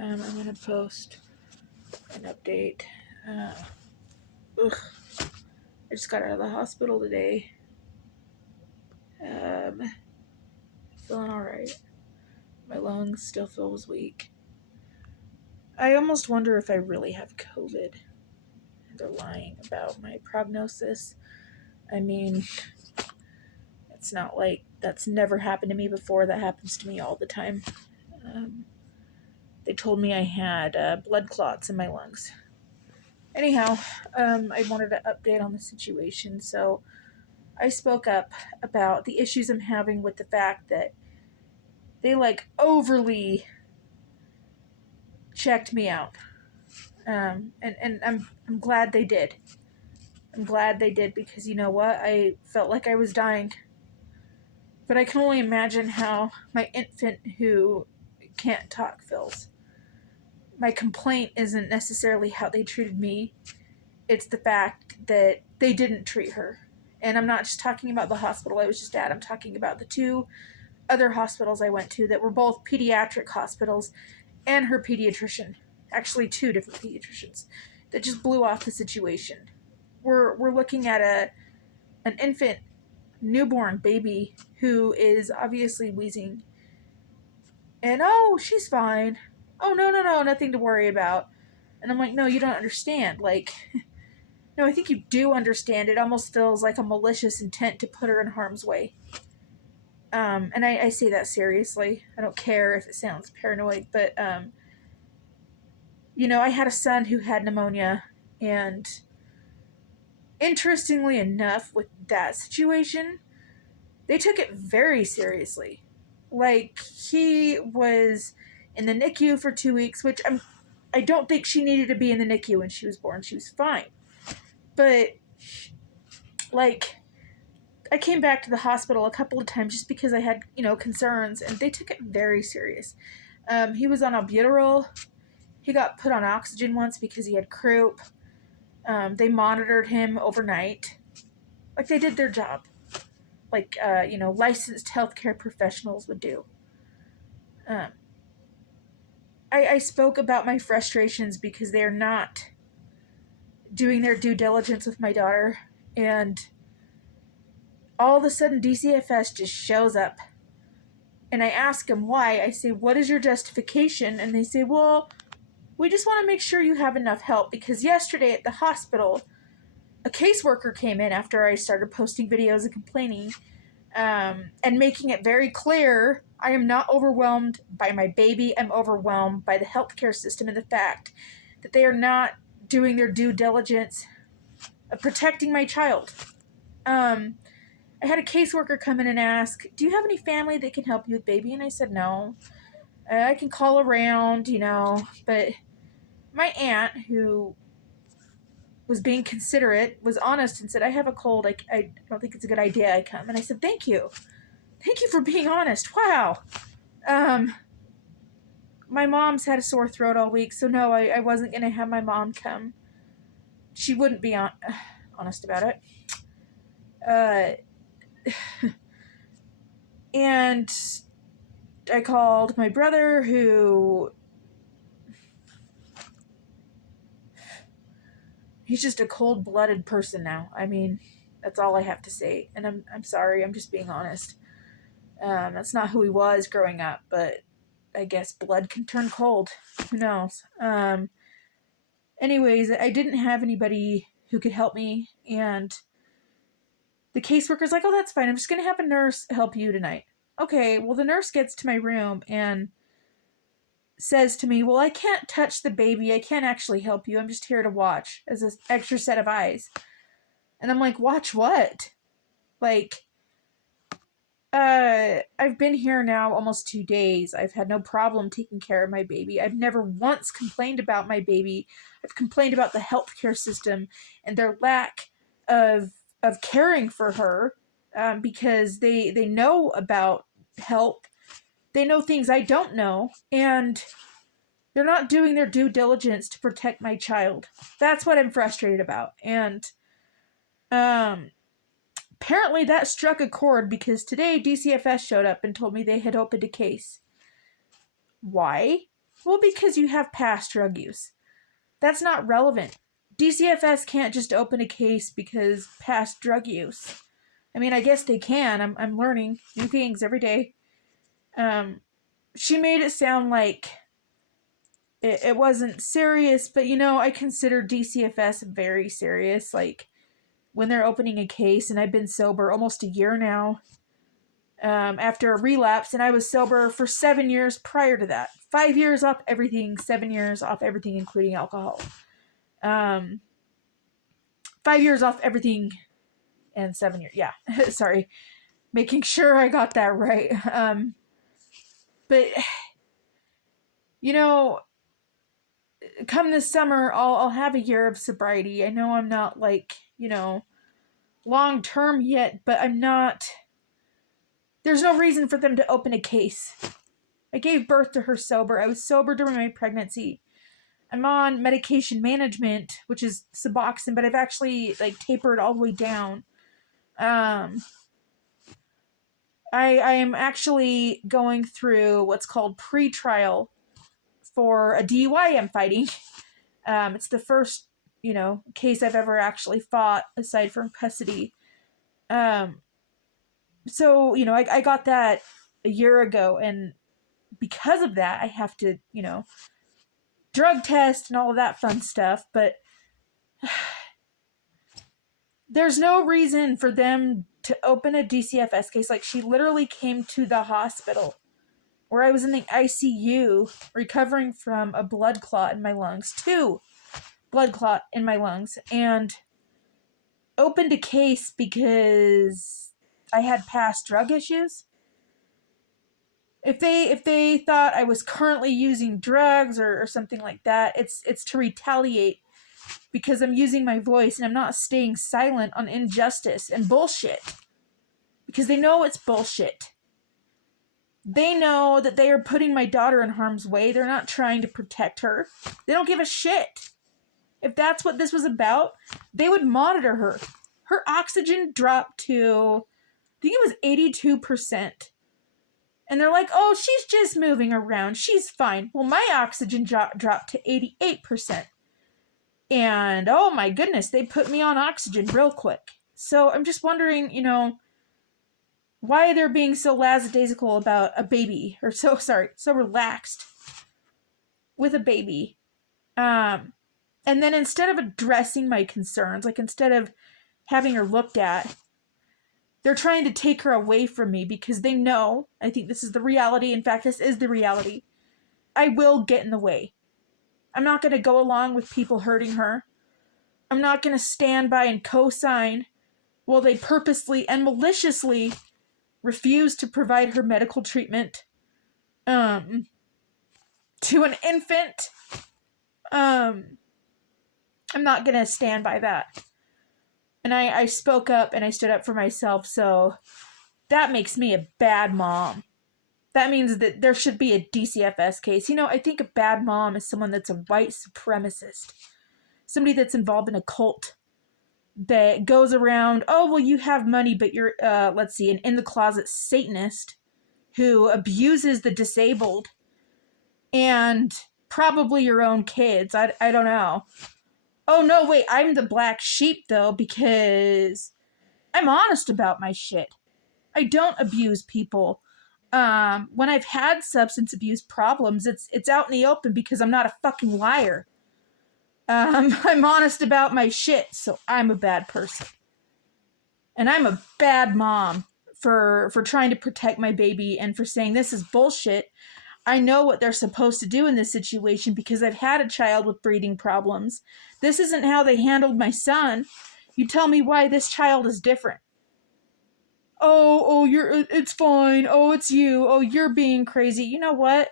I'm going to post an update. I just got out of the hospital today. Feeling alright. My lungs still feels weak. I almost wonder if I really have COVID. They're lying about my prognosis. I mean, it's not like that's never happened to me before. That happens to me all the time. They told me I had blood clots in my lungs. Anyhow, I wanted to update on the situation, so I spoke up about the issues I'm having with the fact that they overly checked me out. And I'm glad they did. I'm glad they did, because you know what? I felt like I was dying. But I can only imagine how my infant who can't talk feels. My complaint isn't necessarily how they treated me. It's the fact that they didn't treat her. And I'm not just talking about the hospital I was just at. I'm talking about the 2 other hospitals I went to that were both pediatric hospitals, and her pediatrician. Actually, 2 different pediatricians that just blew off the situation. We're looking at an infant, newborn baby who is obviously wheezing. And, oh, she's fine. Oh, no, nothing to worry about. And I'm like, no, you don't understand. No, I think you do understand. It almost feels like a malicious intent to put her in harm's way. And I say that seriously. I don't care if it sounds paranoid, but, I had a son who had pneumonia, and interestingly enough, with that situation, they took it very seriously. He was in the NICU for 2 weeks, which I don't think she needed to be in the NICU when she was born. She was fine. But, I came back to the hospital a couple of times just because I had, concerns, and they took it very serious. He was on albuterol. He got put on oxygen once because he had croup. They monitored him overnight. They did their job. Licensed healthcare professionals would do. I spoke about my frustrations because they're not doing their due diligence with my daughter, and all of a sudden DCFS just shows up. And I ask them why. I say, what is your justification? And they say, well, we just want to make sure you have enough help, because yesterday at the hospital, a caseworker came in after I started posting videos and complaining, and making it very clear I am not overwhelmed by my baby. I'm overwhelmed by the healthcare system and the fact that they are not doing their due diligence of protecting my child. I had a caseworker come in and ask, do you have any family that can help you with baby? And I said, no. I can call around, but my aunt, who was being considerate, was honest and said, I have a cold. I don't think it's a good idea I come. And I said, thank you. Thank you for being honest. Wow. My mom's had a sore throat all week, so no, I wasn't going to have my mom come. She wouldn't be honest about it. And I called my brother, who... he's just a cold-blooded person now. I mean, that's all I have to say. And I'm sorry, I'm just being honest. That's not who he was growing up, but I guess blood can turn cold. Who knows? Anyways, I didn't have anybody who could help me, and the caseworker's like, oh, that's fine. I'm just going to have a nurse help you tonight. Okay, well, the nurse gets to my room and says to me, well, I can't touch the baby. I can't actually help you. I'm just here to watch as an extra set of eyes. And I'm like, watch what? I've been here now almost 2 days. I've had no problem taking care of my baby. I've never once complained about my baby. I've complained about the healthcare system and their lack of caring for her, because they know about health. They know things I don't know, and they're not doing their due diligence to protect my child. That's what I'm frustrated about. And apparently that struck a chord, because today DCFS showed up and told me they had opened a case. Why? Well, because you have past drug use. That's not relevant. DCFS can't just open a case because past drug use. I mean, I guess they can. I'm learning new things every day. She made it sound like it wasn't serious, but I consider DCFS very serious. Like when they're opening a case, and I've been sober almost a year now. After a relapse, and I was sober for 7 years prior to that. 5 years off everything, 7 years off everything, including alcohol. 5 years off everything, and 7 years. Yeah, sorry, making sure I got that right. But come this summer, I'll have a year of sobriety. I know I'm not like long term yet, but I'm not. There's no reason for them to open a case. I gave birth to her sober. I was sober during my pregnancy. I'm on medication management, which is Suboxone, but I've actually tapered all the way down. I am actually going through what's called pre-trial for a DUI I'm fighting. It's the first, case I've ever actually fought aside from custody. So, I got that a year ago, and because of that, I have to, drug test and all of that fun stuff, but there's no reason for them to open a DCFS case. Like, she literally came to the hospital where I was in the ICU recovering from a blood clot in my lungs, 2 blood clot in my lungs, and opened a case because I had past drug issues. If they thought I was currently using drugs or something like that, it's to retaliate because I'm using my voice and I'm not staying silent on injustice and bullshit. Because they know it's bullshit. They know that they are putting my daughter in harm's way. They're not trying to protect her. They don't give a shit. If that's what this was about, they would monitor her. Her oxygen dropped to, I think it was 82%. And they're like, oh, she's just moving around. She's fine. Well, my oxygen dropped to 88%. And, oh my goodness, they put me on oxygen real quick. So I'm just wondering, why they're being so lackadaisical about a baby. Or so relaxed with a baby. And then instead of addressing my concerns, instead of having her looked at, they're trying to take her away from me because they know, I think this is the reality, in fact, this is the reality, I will get in the way. I'm not going to go along with people hurting her. I'm not going to stand by and co-sign while they purposely and maliciously refuse to provide her medical treatment to an infant. I'm not going to stand by that. And I spoke up and I stood up for myself, so that makes me a bad mom. That means that there should be a DCFS case. I think a bad mom is someone that's a white supremacist. Somebody that's involved in a cult that goes around, oh, well, you have money, but you're, an in-the-closet Satanist who abuses the disabled and probably your own kids. I don't know. Oh, no, wait, I'm the black sheep, though, because I'm honest about my shit. I don't abuse people. When I've had substance abuse problems, it's out in the open because I'm not a fucking liar. I'm honest about my shit, so I'm a bad person. And I'm a bad mom for trying to protect my baby and for saying this is bullshit. I know what they're supposed to do in this situation because I've had a child with breathing problems. This isn't how they handled my son. You tell me why this child is different. Oh, it's fine. Oh, it's you. Oh, you're being crazy. You know what?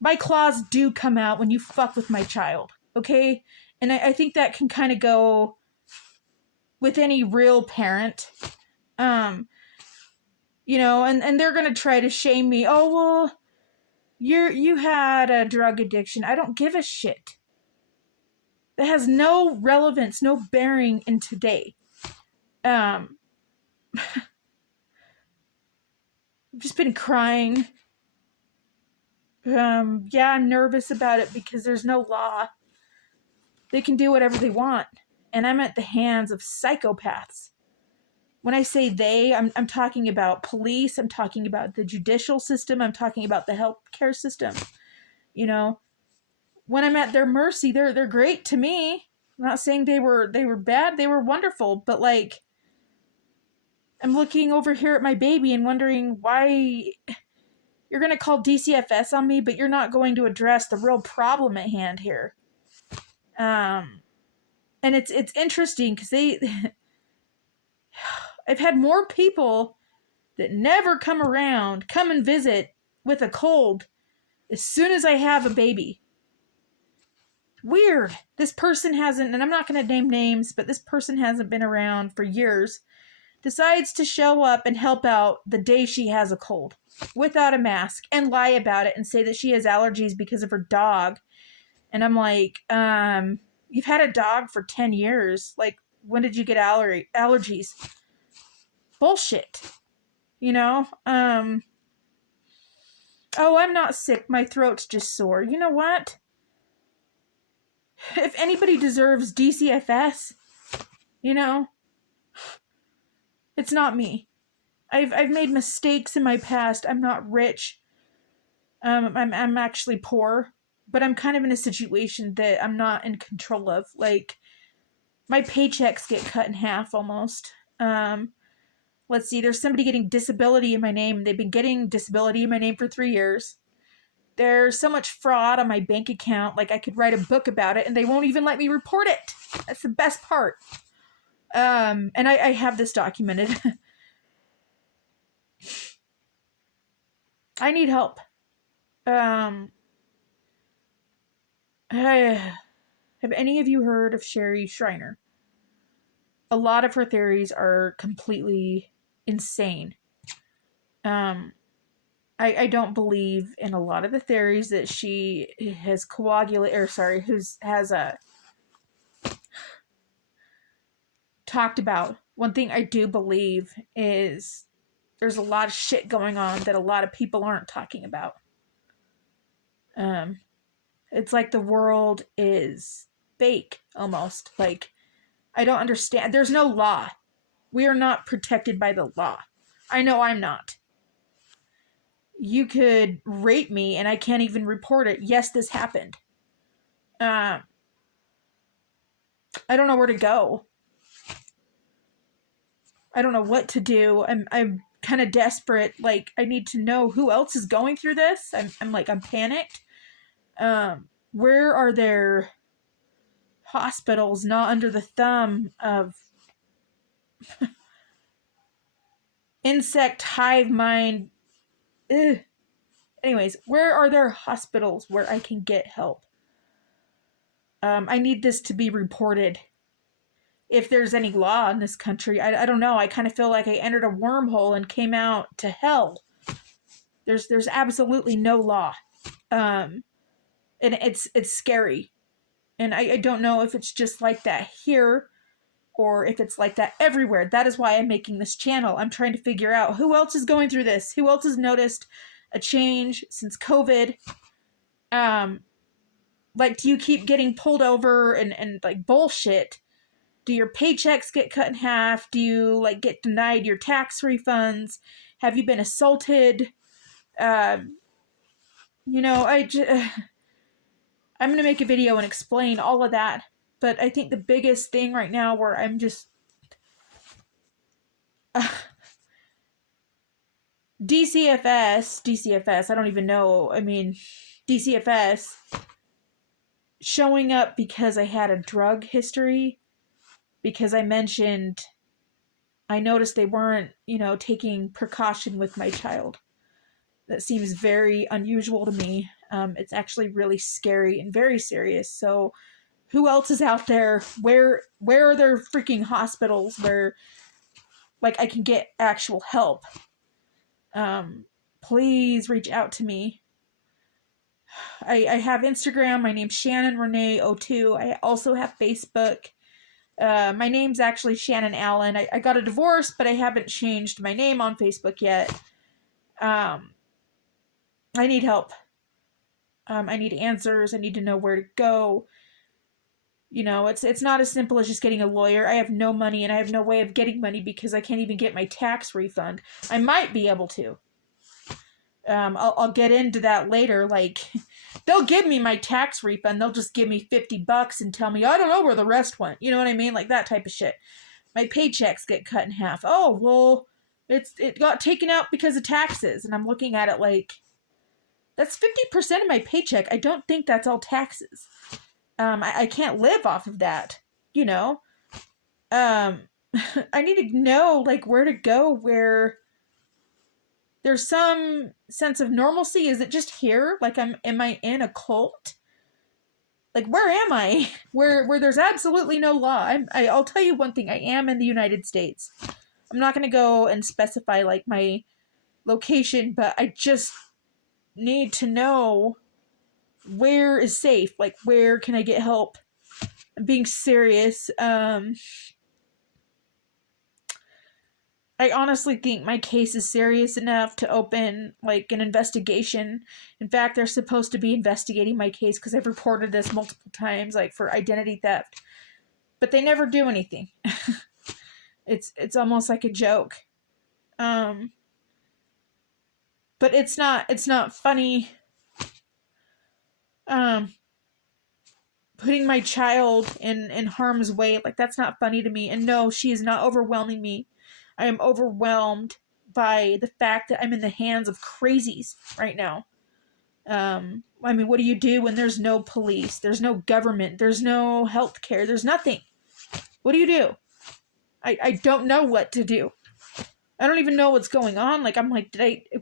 My claws do come out when you fuck with my child, okay? And I think that can kind of go with any real parent. And they're going to try to shame me. Oh, well, you had a drug addiction. I don't give a shit. That has no relevance, no bearing in today. I've just been crying Yeah, I'm nervous about it because there's no law. They can do whatever they want. And I'm at the hands of psychopaths. When I say they, I'm talking about police, I'm talking about the judicial system, I'm talking about the healthcare system. You know, when I'm at their mercy, they're great to me. I'm not saying they were bad, they were wonderful, but like I'm looking over here at my baby and wondering why you're going to call DCFS on me, but you're not going to address the real problem at hand here. And it's interesting because I've had more people that never come around, come and visit with a cold as soon as I have a baby. Weird. This person hasn't, and I'm not going to name names, but this person hasn't been around for years, decides to show up and help out the day she has a cold without a mask and lie about it and say that she has allergies because of her dog. And I'm like, you've had a dog for 10 years. Like, when did you get allergies? Bullshit. You know? Oh, I'm not sick. My throat's just sore. You know what? If anybody deserves DCFS, you know, it's not me. I've made mistakes in my past. I'm not rich. I'm actually poor, but I'm kind of in a situation that I'm not in control of. Like, my paychecks get cut in half almost. Let's see, there's somebody getting disability in my name. They've been getting disability in my name for 3 years. There's so much fraud on my bank account, like I could write a book about it, and they won't even let me report it. That's the best part. And I have this documented. I need help. Have any of you heard of Sherry Shriner? A lot of her theories are completely insane. I don't believe in a lot of the theories that she has talked about. One thing I do believe is there's a lot of shit going on that a lot of people aren't talking about. It's like the world is fake, almost. Like, I don't understand. There's no law. We are not protected by the law. I know I'm not. You could rape me and I can't even report it. Yes, this happened. I don't know where to go. I don't know what to do. I'm kind of desperate. Like, I need to know who else is going through this. I'm panicked. Where are there hospitals not under the thumb of insect hive mind? Ugh. Anyways, where are there hospitals where I can get help? I need this to be reported. If there's any law in this country, I don't know. I kind of feel like I entered a wormhole and came out to hell. There's absolutely no law. And it's scary. And I don't know if it's just like that here or if it's like that everywhere. That is why I'm making this channel. I'm trying to figure out who else is going through this. Who else has noticed a change since COVID? Like, do you keep getting pulled over and like bullshit? Do your paychecks get cut in half? Do you like get denied your tax refunds? Have you been assaulted? You know, I'm going to make a video and explain all of that. But I think the biggest thing right now where I'm just DCFS, I don't even know. I mean, DCFS showing up because I had a drug history, because I noticed they weren't, taking precaution with my child. That seems very unusual to me. It's actually really scary and very serious. So who else is out there? Where are there freaking hospitals where like I can get actual help? Please reach out to me. I have Instagram. My name's Shannon Renee 02. I also have Facebook. My name's actually Shannon Allen. I got a divorce, but I haven't changed my name on Facebook yet. I need help. I need answers. I need to know where to go. You know, it's not as simple as just getting a lawyer. I have no money and I have no way of getting money because I can't even get my tax refund. I might be able to. I'll get into that later. Like, they'll give me my tax refund. They'll just give me $50 and tell me, I don't know where the rest went. You know what I mean? Like that type of shit. My paychecks get cut in half. Oh, well, it got taken out because of taxes. And I'm looking at it like, that's 50% of my paycheck. I don't think that's all taxes. I can't live off of that, you know? I need to know, like, where to go, where there's some sense of normalcy. Is it just here? Like, am I in a cult? Like, where am I? Where there's absolutely no law. I'll tell you one thing. I am in the United States. I'm not going to go and specify, like, my location, but I just need to know where is safe. Like, where can I get help? I'm being serious. I honestly think my case is serious enough to open, like, an investigation. In fact, they're supposed to be investigating my case because I've reported this multiple times, like, for identity theft. But they never do anything. It's almost like a joke. But it's not funny. Putting my child in harm's way, like, that's not funny to me. And no, she is not overwhelming me. I am overwhelmed by the fact that I'm in the hands of crazies right now. I mean, what do you do when there's no police? There's no government. There's no healthcare. There's nothing. What do you do? I don't know what to do. I don't even know what's going on. Like, I'm like,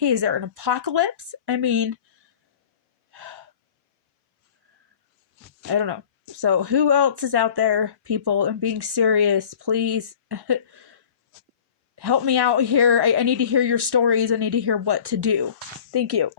is there an apocalypse? I mean, I don't know. So who else is out there, people? I'm being serious. Please help me out here. I need to hear your stories. I need to hear what to do. Thank you.